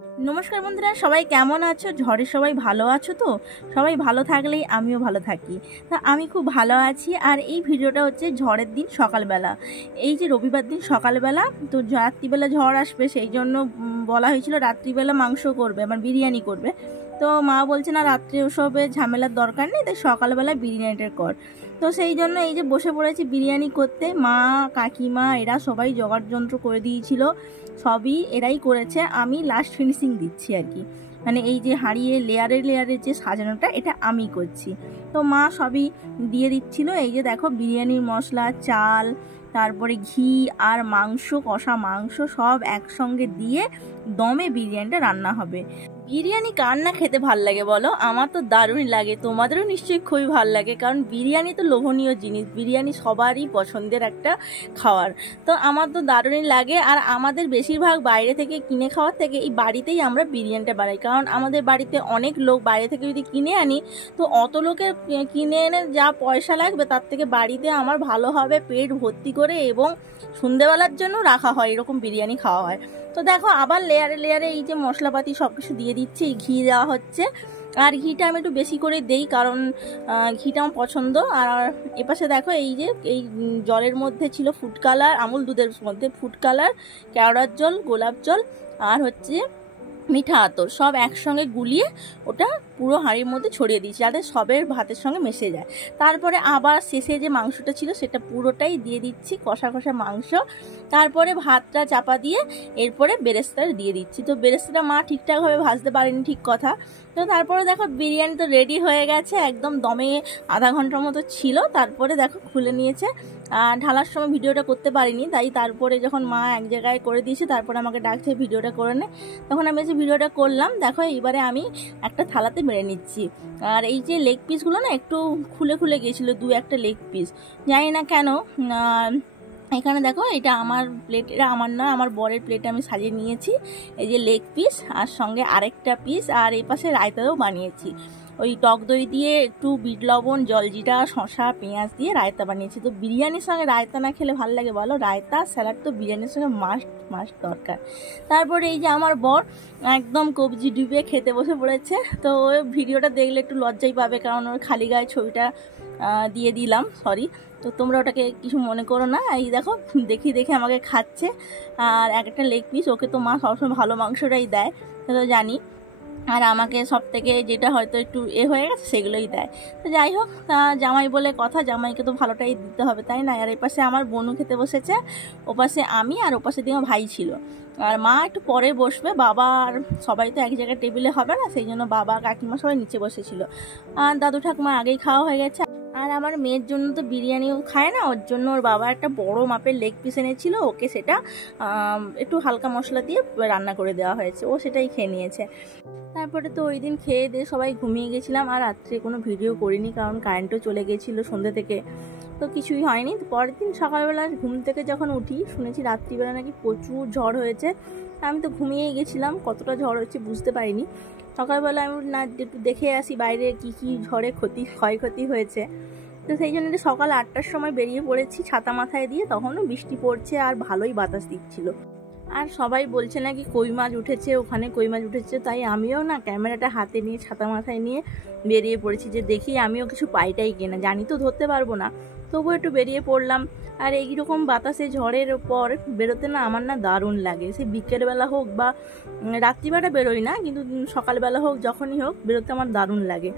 নমস্কার বন্ধুরা, সবাই কেমন আছো? ঝড়ে সবাই ভালো আছো তো? সবাই ভালো থাকলেই আমিও ভালো থাকি। তা আমি খুব ভালো আছি। আর এই ভিডিওটা হচ্ছে ঝড়ের দিন সকালবেলা, এই যে রবিবার দিন সকালবেলা। তো রাত্রিবেলা ঝড় আসবে, সেই জন্য বলা হয়েছিল রাত্রিবেলা মাংস করবে, আমার বিরিয়ানি করবে। তো মা বলছে না, রাত্রে ওসবে ঝামেলার দরকার নেই, তাই সকালবেলা বিরিয়ানিটা কর। তো সেই জন্য এই যে বসে পড়েছি বিরিয়ানি করতে। মা, কাকিমা এরা সবাই জোগাড় যন্ত্র করে দিয়েছিল, সবই এরাই করেছে। আমি লাস্ট ফিনিশিং দিচ্ছি আর কি, মানে এই যে হাঁড়িয়ে লেয়ারে লেয়ারে যে সাজানোটা, এটা আমি করছি। তো মা সবই দিয়ে দিচ্ছিল। এই যে দেখো, বিরিয়ানির মশলা, চাল, তারপরে ঘি আর মাংস, কষা মাংস সব একসঙ্গে দিয়ে দমে বিরিয়ানিটা রান্না হবে। বিরিয়ানি কার না খেতে ভাল লাগে বলো? আমার তো দারুণ লাগে, তোমাদেরও নিশ্চয়ই খুবই ভাল লাগে, কারণ বিরিয়ানি তো লোভনীয় জিনিস, বিরিয়ানি সবারই পছন্দের একটা খাবার। তো আমার তো দারুণই লাগে। আর আমাদের বেশিরভাগ বাইরে থেকে কিনে খাওয়ার থেকে এই বাড়িতেই আমরা বিরিয়ানিটা বানাই, কারণ আমাদের বাড়িতে অনেক লোক, বাইরে থেকে যদি কিনে আনি তো অত লোকের কিনে এনে যা পয়সা লাগবে, তার থেকে বাড়িতে আমার ভালোভাবে পেট ভর্তি করে এবং সন্ধ্যেবেলার জন্য রাখা হয়, এরকম বিরিয়ানি খাওয়া হয়। তো দেখো, আবার লেয়ারে লেয়ারে এই যে মশলাপাতি সব কিছু দিয়ে দিচ্ছি, ঘি দেওয়া হচ্ছে। আর ঘিটা আমি একটু বেশি করে দেই, কারণ ঘিটা আমার পছন্দ। আর এপাশে দেখো, এই যে এই জলের মধ্যে ছিল ফুড কালার, আমুল দুধের মধ্যে ফুড কালার, কেওড়ার জল, গোলাপ জল আর হচ্ছে মিঠা আতর, সব একসঙ্গে গুলিয়ে ওটা পুরো হাঁড়ির মধ্যে ছড়িয়ে দিয়েছি, যাতে সবের ভাতের সঙ্গে মিশে যায়। তারপরে আবার শেষে যে মাংসটা ছিল সেটা পুরোটাই দিয়ে দিচ্ছি, কষা কষা মাংস। তারপরে ভাতটা চাপা দিয়ে এরপরে বেরেস্তাটা দিয়ে দিচ্ছি। তো বেরেস্তাটা মা ঠিকঠাকভাবে ভাজতে পারেনি, ঠিক কথা। তো তারপরে দেখো, বিরিয়ানি তো রেডি হয়ে গেছে, একদম দমে আধা ঘন্টার মতো ছিল। তারপরে দেখো খুলে নিয়েছে। ঢালার সময় ভিডিওটা করতে পারিনি, তাই তারপরে যখন মা এক জায়গায় করে দিয়েছে, তারপরে আমাকে ডাকছে ভিডিওটা করে নে, তখন আমি এসে ভিডিওটা করলাম। দেখো, এইবারে আমি একটা থালাতে বেড়ে নিচ্ছি। আর এই যে লেগ পিসগুলো না একটু খুলে খুলে গিয়েছিলো, দু একটা লেগ পিস, জানি না কেন। এখানে দেখো, এটা আমার প্লেট, এটা আমার না, আমার বরের প্লেটে আমি সাজিয়ে নিয়েছি এই যে লেগ পিস, আর সঙ্গে আরেকটা পিস। আর এই পাশে রায়তাও বানিয়েছি, ওই টক দই দিয়ে একটু বিট লবণ, জলজিরা, শসা, পেঁয়াজ দিয়ে রায়তা বানিয়েছি। তো বিরিয়ানির সঙ্গে রায়তা না খেলে ভালো লাগে বলো? রায়তা স্যালাড তো বিরিয়ানির সঙ্গে মাস্ট মাস্ট দরকার। তারপরে এই যে আমার বর একদম কবজি ডুবিয়ে খেতে বসে পড়েছে। তো ওই ভিডিওটা দেখলে একটু লজ্জাই পাবে, কারণ ওর খালি গায়ে ছবিটা দিয়ে দিলাম, সরি। তো তোমরা ওটাকে কিছু মনে করো না। এই দেখো, দেখি দেখে আমাকে খাচ্ছে। আর একটা লেগ পিস, ওকে তো মা সবসময় ভালো মাংসটাই দেয়, তো জানি। আর আমাকে সব থেকে যেটা হয়তো একটু হয়ে গেছে সেগুলোই দেয়। তো যাই হোক, তা জামাই বলে কথা, জামাইকে তো ভালোটাই দিতে হবে, তাই না? আর এপাশে আমার বোনও খেতে বসেছে, ওপাশে আমি, আর ওপাশে দিয়ে আমার ভাই ছিল। আর মা একটু পরে বসবে, বাবা আর সবাই তো এক জায়গায় টেবিলে হবে না, সেই জন্য বাবা, কাকিমা সবাই নিচে বসেছিল। আর দাদু ঠাকুমা আগেই খাওয়া হয়ে গেছে। আর আমার মেয়ের জন্য তো বিরিয়ানিও খায় না, ওর জন্য ওর বাবা একটা বড় মাপের লেগ পিস এনেছিল, ওকে সেটা একটু হালকা মশলা দিয়ে রান্না করে দেওয়া হয়েছে, ও সেটাই খেয়ে নিয়েছে। তারপরে তো ওই দিন খেয়ে দিয়ে সবাই ঘুমিয়ে গেছিলাম, আর রাত্রে কোনো ভিডিও করিনি, কারণ কারেন্টও চলে গেছিলো সন্ধ্যে থেকে, তো কিছুই হয়নি। তো পরের দিন সকালবেলা ঘুম থেকে যখন উঠি, শুনেছি রাত্রিবেলা নাকি প্রচুর ঝড় হয়েছে। আমি তো ঘুমিয়েই গেছিলাম, কতটা ঝড় হচ্ছে বুঝতে পারিনি। সকালবেলা আমি না একটু দেখে আসি বাইরে কী কী ঝড়ে ক্ষয়ক্ষতি হয়েছে। তো সেই জন্য সকাল 8টার সময় বেরিয়ে পড়েছি ছাতা মাথায় দিয়ে, তখনও বৃষ্টি পড়ছে আর ভালোই বাতাস দিচ্ছিল। আর সবাই বলছে নাকি কই মাছ উঠেছে, ওখানে কই মাছ উঠেছে, তাই আমিও না ক্যামেরাটা হাতে নিয়ে ছাতা মাথায় নিয়ে বেরিয়ে পড়েছি, যে দেখি আমিও কিছু পাইটাই কিনা। জানি তো ধরতে পারবো না, তবুও একটু বেরিয়ে পড়লাম। আর এইরকম বাতাসে ঝড়ের পর বেরোতে না আমার না দারুণ লাগে, সে বিকেলবেলা হোক বা রাত্রিবেলা বেরোই না, কিন্তু সকালবেলা হোক, যখনই হোক বেরোতে আমার দারুণ লাগে।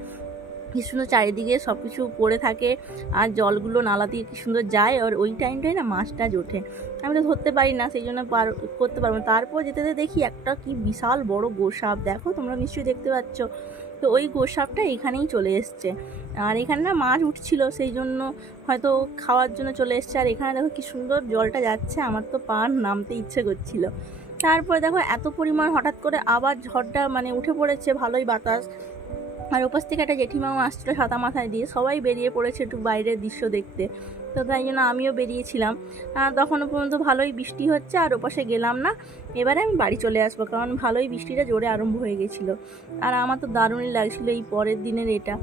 কি সুন্দর চারিদিকে সব কিছু পড়ে থাকে, আর জলগুলো নালা দিয়ে কি সুন্দর যায়, আর ওই টাইমটাই না মাছ টাছ ওঠে। আমি তো ধরতে পারি না, সেই জন্য করতে পারবো না। তারপর যেতে যেতে দেখি একটা কি বিশাল বড় গোসাপ, দেখো তোমরা নিশ্চয়ই দেখতে পাচ্ছ। তো ওই গোসাপটা এখানেই চলে এসছে, আর এখানে না মাছ উঠছিল, সেই জন্য হয়তো খাওয়ার জন্য চলে এসছে। আর এখানে দেখো কি সুন্দর জলটা যাচ্ছে, আমার তো পা নামতে ইচ্ছে করছিল। তারপরে দেখো, এত পরিমাণ হঠাৎ করে আবার ঝড়টা মানে উঠে পড়েছে, ভালোই বাতাস। আর ওপাশ থেকে একটা জেঠিমাও আসছিল ছাতা মাথায় দিয়ে, সবাই বেরিয়ে পড়েছে একটু বাইরের দৃশ্য দেখতে। তো তাই জন্য আমিও বেরিয়েছিলাম। তখনও পর্যন্ত ভালোই বৃষ্টি হচ্ছে, আর ওপাশে গেলাম না। এবারে আমি বাড়ি চলে আসবো, কারণ ভালোই বৃষ্টিটা জোরে আরম্ভ হয়ে গেছিলো। আর আমার তো দারুণই লাগছিলো এই পরের দিনের এটা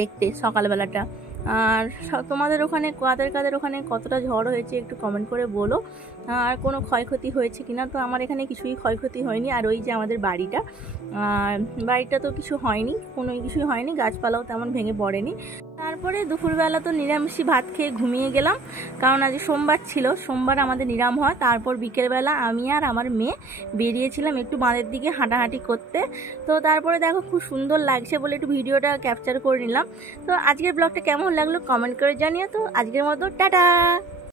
দেখতে, সকালবেলাটা। আর তোমাদের ওখানে কাদের ওখানে কতটা ঝড় হয়েছে একটু কমেন্ট করে বলো, আর কোনো ক্ষয়ক্ষতি হয়েছে কিনা। তো আমার এখানে কিছুই ক্ষয়ক্ষতি হয়নি। আর ওই যে আমাদের বাড়িটা, আর বাড়িটা তো কিছু হয়নি, কোনো কিছুই হয়নি, গাছপালাও তেমন ভেঙে পড়েনি। তারপরে দুপুরবেলা তো নিরামিষই ভাত খেয়ে ঘুমিয়ে গেলাম, কারণ আজ সোমবার ছিল, সোমবার আমাদের নিরাম হয়। তারপর বিকেলবেলা আমি আর আমার মেয়ে বেরিয়েছিলাম একটু বাঁধের দিকে হাঁটাহাঁটি করতে। তো তারপরে দেখো খুব সুন্দর লাগছে বলে একটু ভিডিওটা ক্যাপচার করে নিলাম। তো আজকের ব্লগটা কেমন লাগলো কমেন্ট করে জানিও। তো আজকের মতো টাটা।